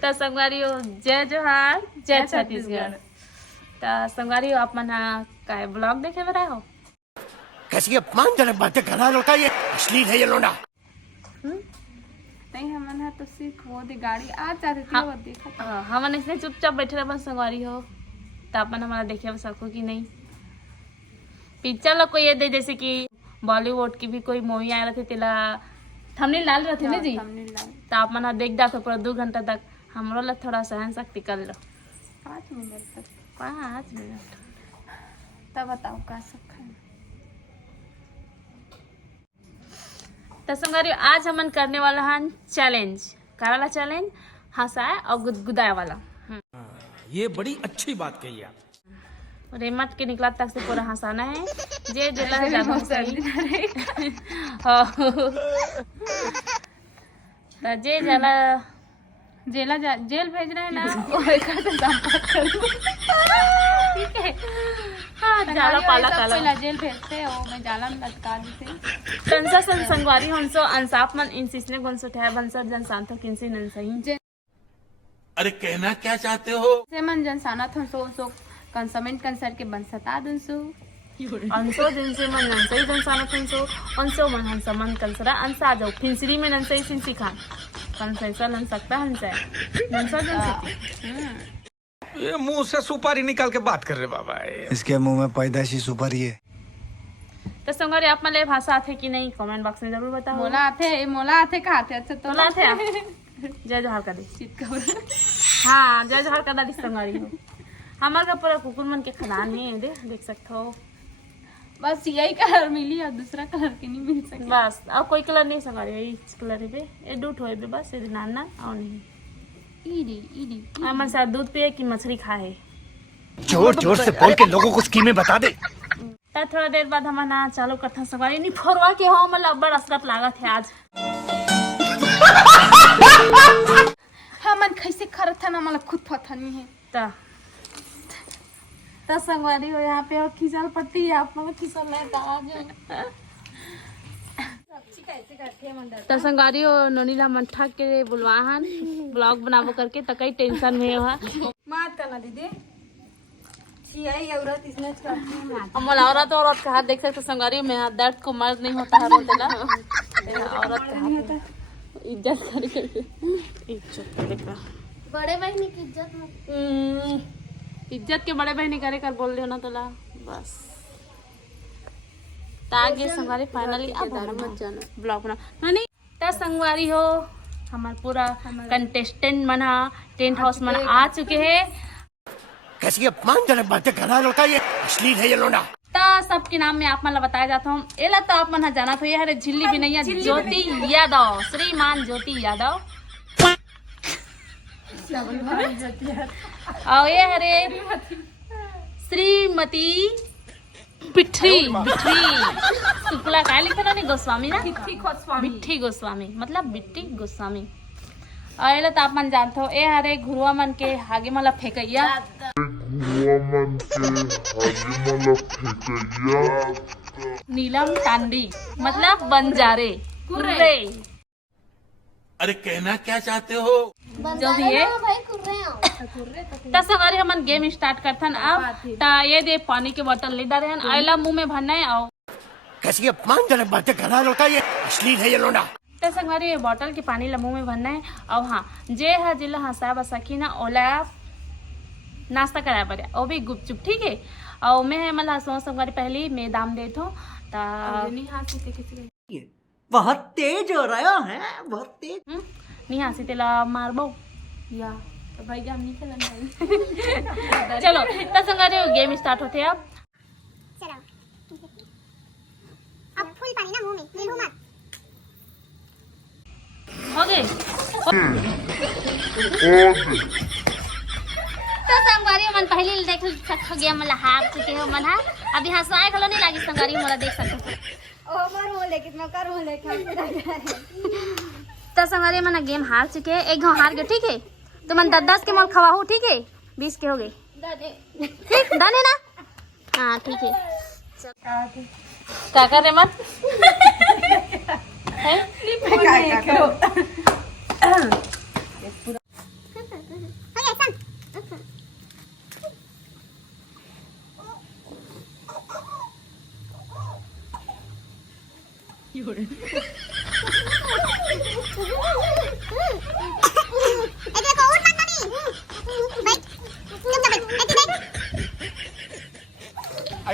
तो संगवारी हो जय जोहार जय छत्तीसगढ़। तो संगवारी हो आप मन काय ब्लॉग देखे बर हो? कैसी अपमानजनक बातें कर रहा लड़का, ये अश्लील है ये लोना। नहीं हमन है तो सिर्फ वो दी गाड़ी आ जाती थी वो देखा। हमन इसने चुपचाप बैठे रह बस संगवारी हो तो अपन हमारा देखे सको कि नहीं। पिक्चर लोग को ये दे जैसे कि बॉलीवुड की भी कोई मूवी आ रही थी तेला थंबनेल डाल रहे थे ना जी, तो आप मन देख जा तो पूरा 2 घंटा तक हमरो ला थोड़ा सहन शक्ति कर लो। 5 मिनट तक 5 मिनट तब बताओ का सब खाना। तो संगवारी आज हमन करने वाला हन चैलेंज। का वाला चैलेंज? हंसाए और गुदगुदाए वाला। ये बड़ी अच्छी बात कही आप। रेमट के निकला तक से पूरा हंसाना है। जे जेला है ज्यादा सही। तो जे जला जेल भेज रहे हैं ना ठीक है। हाँ जाला पाला काला पहला जेल भेजते हैं वो मैं जाला में लटका देते। तंसा संगवारी हंसो अंसाप मन इंसिसने गुनसो ठे बंसर जन शांतो किंसी नन सही। अरे कहना क्या चाहते हो? से मन जन साना थो सो कंसमेंट कंसर के बन सता दुनसु अंसो दिन से मन नंसई जन साना थंसो अंसो मन हंसा मन कंसरा अंसा जाओ फिंसरी में नंसई सिंसी खान कंसैसा लन सकता हंसा नंसा जन ये मुंह से सुपारी निकाल के बात कर रहे बाबा। इसके मुंह में पैदाइशी सुपारी है। तो संगवारी आप मन ले भाषा आथे कि नहीं कमेंट बॉक्स में जरूर बताओ। मोला आथे का आथे अच्छा तो बोला थे जय जोहार का दी चितकबर। हाँ जय जोहार का दी संगवारी हो। हमार का पूरा कुकुर मन के खदान है देख सकते हो। बस यही कलर मिली और दूसरा कलर के नहीं मिल सके। बस और कोई कलर नहीं संगवारी यही कलर है ये डूट होए बस ये नाना और नहीं इडी हमन साथ दूध पिए कि मछली खाए। जोर जोर से बोल के लोगों को स्कीमें बता दे। तब थोड़ा देर बाद हम ना चालू करते संगवारी नहीं फोरवा के हो मतलब बड़ा असरत लागत है आज। हमन कैसे करत ना मला खुद पता नहीं है। तो संगवारी हो यहाँ पे और खिसल पट्टी है आप लोग खिसल नहीं तो संगवारी हो नोनीला मंठा के बुलवाहन ब्लॉग बनाबो करके तो कई टेंशन में हो मात करना दीदी छियाई औरत इसने करती है। अमल औरत का हाथ देख सकते संगवारी में हाथ दर्द को मर्द नहीं होता है रोते ना औरत का हाथ इज्जत करके इज्जत करेगा बड़े बहनी की इज्जत के बड़े बहनी करे कर बोल रहे हो ना तोला बस तागे संगवारी फाइनली अब मत जाना ब्लॉग बना नहीं ता संगवारी हो हमार पूरा कंटेस्टेंट मना टेंट हाउस मना आ चुके हैं। कैसी अपमानजनक बातें कर रहा लड़का, ये अश्लील है ये लोना। ता सबके नाम में आप मन ला बताया जाता हूँ एला तो आप मन जाना तो ये हरे झिल्ली भी नहीं है ज्योति यादव श्रीमान ज्योति यादव और ये हरे श्रीमती बिट्ठी शुक्ला क्या लिखा था गोस्वामी ना बिट्ठी गोस्वामी मतलब बिट्टी गोस्वामी। और ये तो आप मन जानते हो ए हरे घुरुआ मन के आगे मला फेंकैया नीलम टांडी मतलब बंजारे कुर्रे। अरे कहना क्या चाहते हो? जो भी है भाई कर रहे हैं। तो सवारी हमन गेम स्टार्ट करथन अब ता ये दे पानी के बोतल ले दे रहन आइला मुंह में भरना है आओ। कैसी अपमानजनक बातें कर रहा लड़का, ये अश्लील है ये लोना। तो संगवारी बोतल के पानी ला मुंह में भरना है और हाँ जे है जिला हंसा बसकी ना ओला नाश्ता कराया पड़े वो भी गुपचुप ठीक है। और मैं है मतलब हंसो संगवारी पहली मैं दाम दे थो ता बहुत तेज हो रहा है बहुत तेज। नहीं हंसी तेला मारबो या तो भाई हम नहीं खेलना चलो तो संगवारी गेम स्टार्ट होते अब। चलो अब फुल पानी ना मुंह में नींबू मत हो गए तो संगवारी मन पहले देख सकते गेम मला हार चुके हो मन अभी हंसवाए खलो नहीं लागी संगवारी मला देख सकते ओ मर हो लेकिन मैं कर हो लेकिन तो संगवारी मन गेम हार चुके हैं एक घाव हार गए ठीक है तो मन 10-10 के मोल खवाहू ठीक है 20 के हो गए ठीक डन है ना हाँ ठीक है क्या कर रहे मत 哎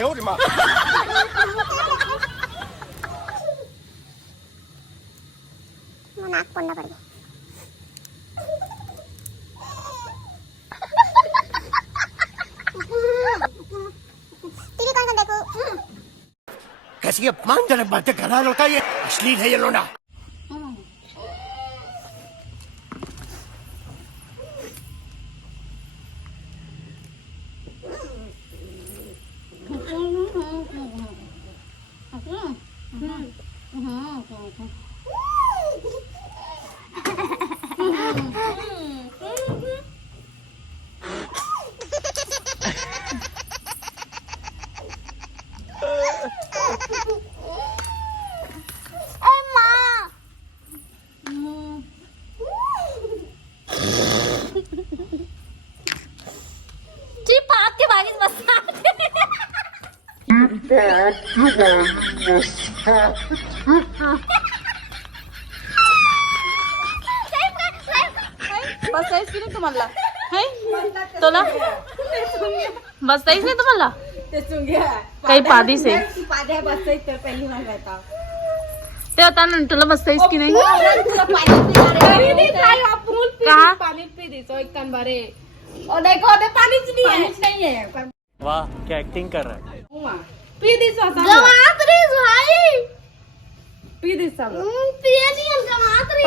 呦我的妈！ नाक पड़ना पड़ेगा टीवी कौन सा देखो कैसी अपमानजनक बातें कर रहा है लड़का ये अश्लील है ये लोना बसतायच की नाही तुम्हाला तुला बसतायच नाही तुम्हाला काही पादीच आहे पाद्या बसायच तर पहिली मागायचा ते होता ना तुला बसतायच की नाही कहा पानी पी दी तो एक कान बारे और देखो दे पानी नहीं है वाह क्या एक्टिंग कर रहा है पी दी सो गवात रे भाई पी दी सब पिए नहीं हम गवात रे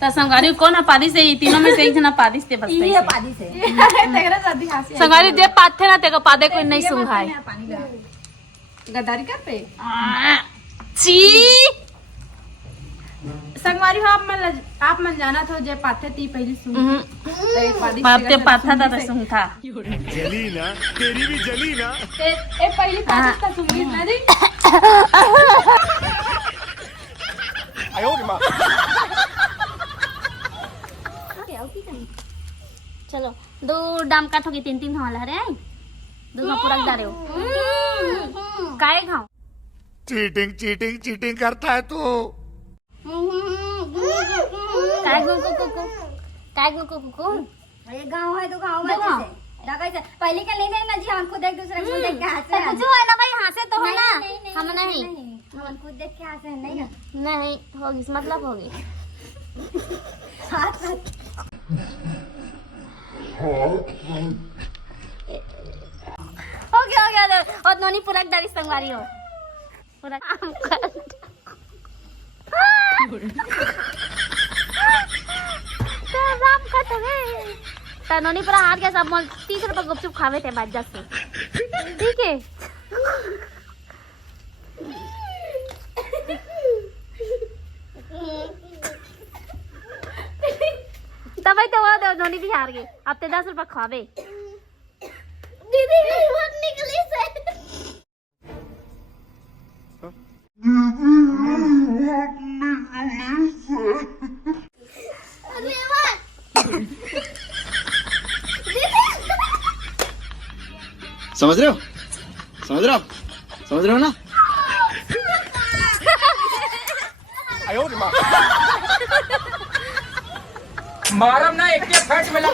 तर संगारी कोण पादी से तीनों में से एक जना पादी से बसता ये पादी से तेरा शादी हंसी संगारी जे पाथे ना ते को पादे कोई नहीं सुंघाए गद्दारी कर पे ची संगवारी हो आप मन जाना था जे पाथे ती पहली सुन पादी पाते पाथा दा सुंघा जली ना तेरी भी जली ना ए पहली पादी का सुंगी ना जी 哎呦我的妈！ चलो दो डाम काटोगे तीन तीन हमारा रे दो का पूरा डाले हो काय खाओ चीटिंग चीटिंग चीटिंग करता है तू काय गो को काय गो को ये गांव है तो गांव में से पहले क्या नहीं ना जी हम खुद एक दूसरे को देख के हंसे कुछ है ना भाई हंसे तो है ना हम नहीं हम खुद देख के हंसे नहीं नहीं होगी मतलब होगी हाथ हो गया और नोनी पूरा डाली संगवारी हो पूरा राम खत्म है तनोनी पूरा हाथ के सब 30 रुपए गुपचुप खावे थे बाजा से ठीक है तब तो वो नोनी भी हार गए अब तो 10 रुपए खावे दीदी बहुत निकली से समझ रहे हो समझ रहे हो ना 哎呦我的妈！ मारम ना एक फैट मिला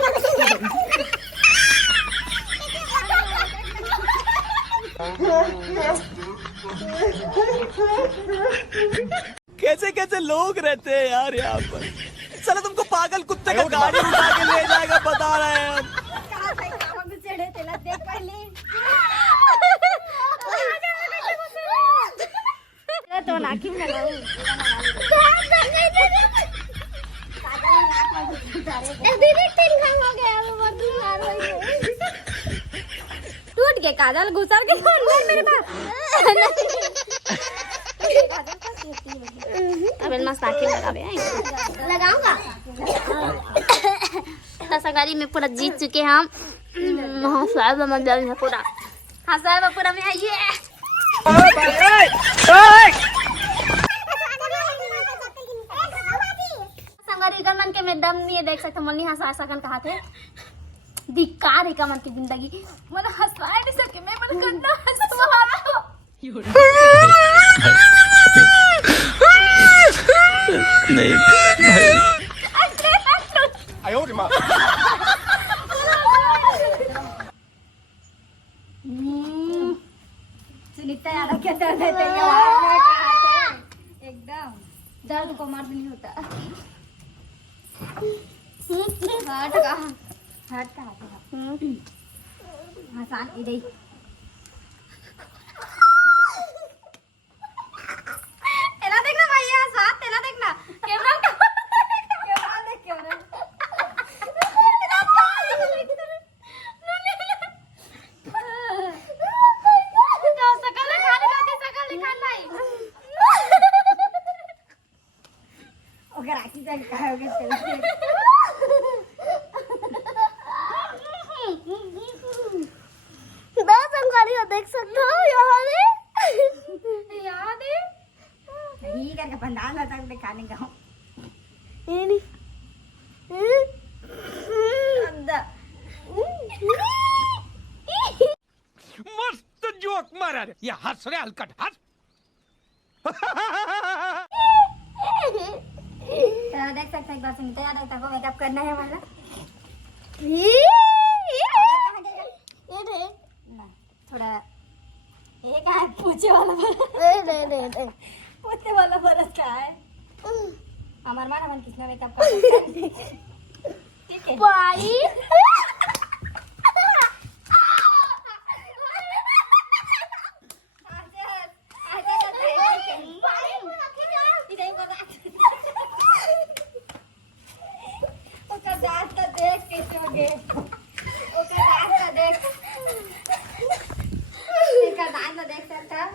कैसे कैसे लोग रहते हैं यार यहाँ पर साला तुमको पागल कुत्ते का गाड़ी उठा के ले जाएगा बता रहे हैं हम देख पहले तो नाकी में लगाऊं दीदी टेंशन हो गया वो बीमार हो गई टूट के काजल घुसर के मेरे पास अब मस्त आके लगावे लगाऊंगा तसगारी में पूरा जीत चुके हम हाँ साहब में पूरा हाँ साहब पूरा में आइए नहीं हंसा सकन कहा थे धिक्कार है का मन की जिंदगी मन हंसवाए नहीं सके मैं मन करना हंसवा सुनीता यार क्या दर्द है तेरे एकदम दर्द को मर्द नहीं होता हट का हसान इधर तेरा देखना भैया साथ तेरा देखना कैमरा कैमरा देख कैमरा देख सकते हो यहाँ करके पंडाल तक दिखाने का हूँ मस्त जोक मारा रे ये हंस रे हलकट हंस तेरा देख सकते एक बार सुनते यार को मेकअप करना है वाला थोड़ा ये क्या है पूछे वाला पूछे वाला बरस का है हमार माना मन किसने मेकअप कर ठीक है भाई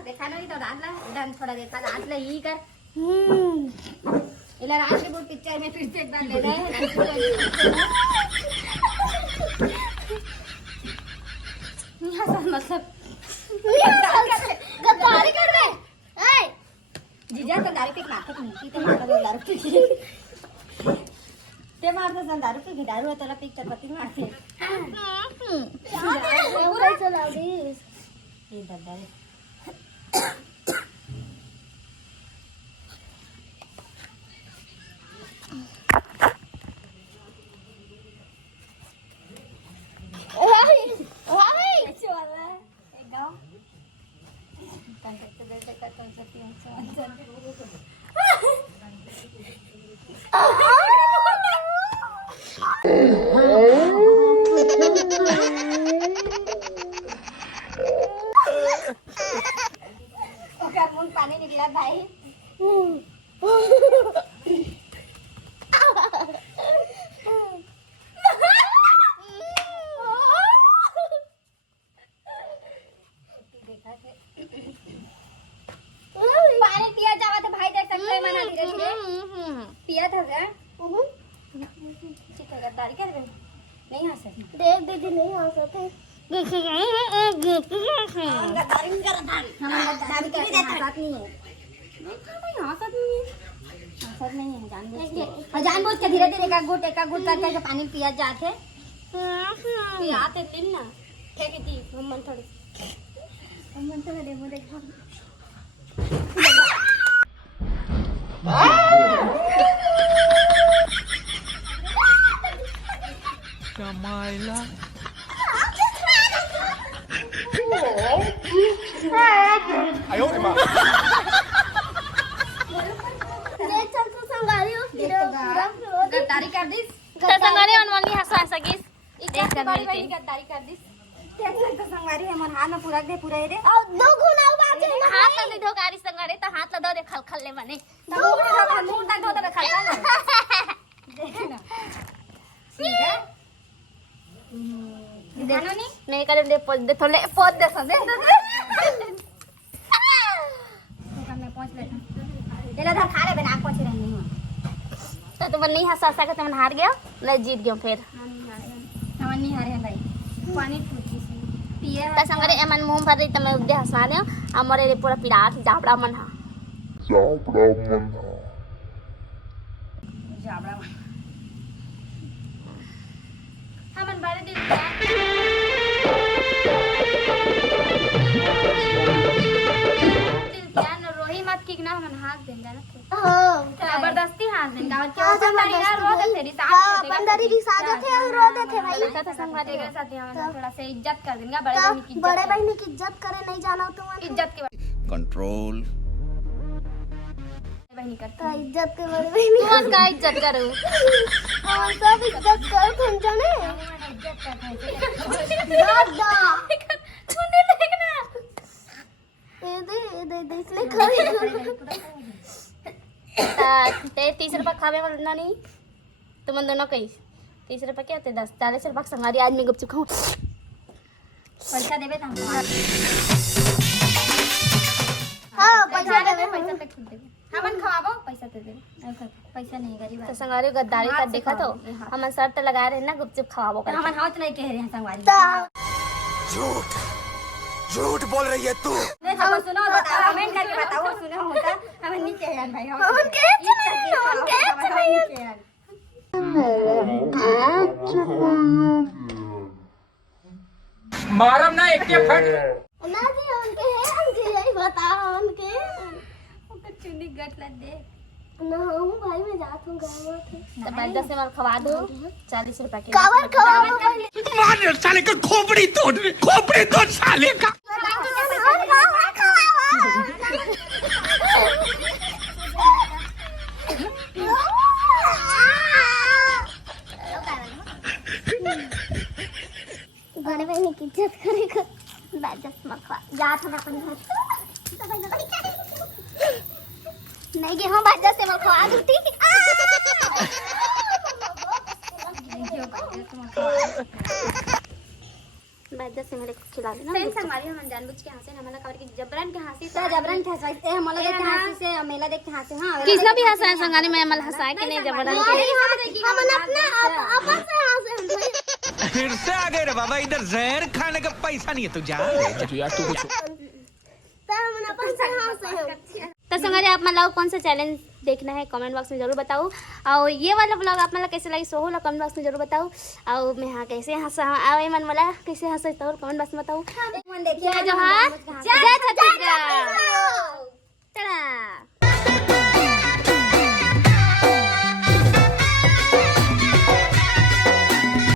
देखा नहीं तो दांत थोड़ा देखा दांत ले ही कर इला रात के बुट पिक्चर में फिर से एक बार ले रहे हैं मतलब गद्दारी कर रहे हैं जीजा तो दारू पे मारते नहीं पीते मारता तो दारू पे ते मारता सन दारू पे दारू है तो पिक्चर पति मारते पूरा चला दी ये दादा पानी निकला भाई पानी पिया जावा तो भाई देख सकते हैं मना धीरे धीरे पिया था क्या ठीक है गद्दारी कर रहे नहीं हंस देख दीदी नहीं हंसते गद्दारी नहीं कर रहा हम गद्दारी करते हैं साथ नहीं है हंसत नहीं है जानबूझ के धीरे धीरे एक गुट करके पानी पिया जाते पियाते तीन ना ठीक है हम मन थोड़े डेमो देखो कमाइला आयो रे मां गद्दारी कर दिस संगारी अनवानी हंसा हंसा किस एक गद्दारी कर दिस तो संगारी है मन हाथ में पूरा दे पूरा दे और दो गुना बात है हाथ ले दो गाड़ी संगारी तो हाथ ले दो रे खल ले बने दो गुना मुंह तक दो तो खल देखना ठीक है देखनो नहीं नहीं करे दे पोद दे थोड़े पोद दे संदे तो मैं पहुंच लेता तेरा धर खा ले बिना पहुंच रही नहीं तो तुम नहीं हंसा हंसा के तुम हार गया नहीं जीत गयो फिर हम नहीं हारे भाई पानी फूटी सी पिए त संगरे एमन मुंह भर रही त मैं उद्दे हंसा ले हमरे रे पूरा पिरात जाबड़ा मन हा जाबड़ा बारे दिन क्या रोही मत की ना हम हाथ दें जाना जबरदस्ती हाथ दें और क्या होता है यार रो दे तेरी साथ बंदरी की साथ थे और रो दे थे भाई तो संगवारी के साथ हम थोड़ा से इज्जत कर देंगे बड़े बहन की इज्जत करे नहीं जाना तुम इज्जत के कंट्रोल बहनी करता इज्जत के बड़े बहनी कौन का इज्जत करूं और सब इज्जत कर तुम जाने इज्जत करते दादा सुनने देखना दे इसलिए खाई ते 30 रुपया खावे वाला नहीं तुम दोनों कहीं 30 रुपया क्या थे 10-40 रुपया संगारी आज मैं गुपचुप खाऊं पैसा देवे हम हां पैसा देवे पैसा पे खुद देवे हमन खवाबो पैसा दे देवे पैसा नहीं गरीब तो संगारी गद्दारी का देखा तो हमन शर्त लगा रहे ना गुपचुप खवाबो कर हमन हाथ नहीं कह रहे हैं संगारी झूठ बोल रही है तू। हम सुनो कमेंट करके बताओ सुनो होता हमें नहीं कहन भाई हम के मारम ना एक के फट ना जी उनके है उनके यही बताओ उनके ओकर चुनी गट ला दे ना हूं भाई मैं जात हूं गांव में तो भाई 10 से मार खवा दो 40 रुपए के कवर खवाओ मार साले का खोपड़ी तोड़ साले का। बड़े बहनी की इज्जत करेगा बाजस मखवा जात हम अपन घर नहीं गे हम बाजस से मखवा दूती बाजस से मेरे को खिला देना फ्रेंड्स हमारी हम जानबूझ के हंसे हमारा कवर की जबरन के हंसी तो जबरन के हंसे ए हम लोग के हंसी से मेला देख के हंसे हां किसने भी हंसाया संगारी में अमल हंसाए कि नहीं जबरन के हम अपना अपन से हंसे हम भाई फिर से आ गए रे बाबा, इधर जहर खाने का पैसा नहीं है तू जा यार तू कुछ तो संगारी आप मतलब कौन सा चैलेंज देखना है कमेंट बॉक्स में जरूर बताओ और ये वाला ब्लॉग आप मतलब कैसे लगी सो होला कमेंट बॉक्स में जरूर बताओ और मैं हाँ कैसे हंसा आवे मन वाला कैसे हंसा तो कमेंट बॉक्स में बताओ जय जवाहर जय छत्तीसगढ़।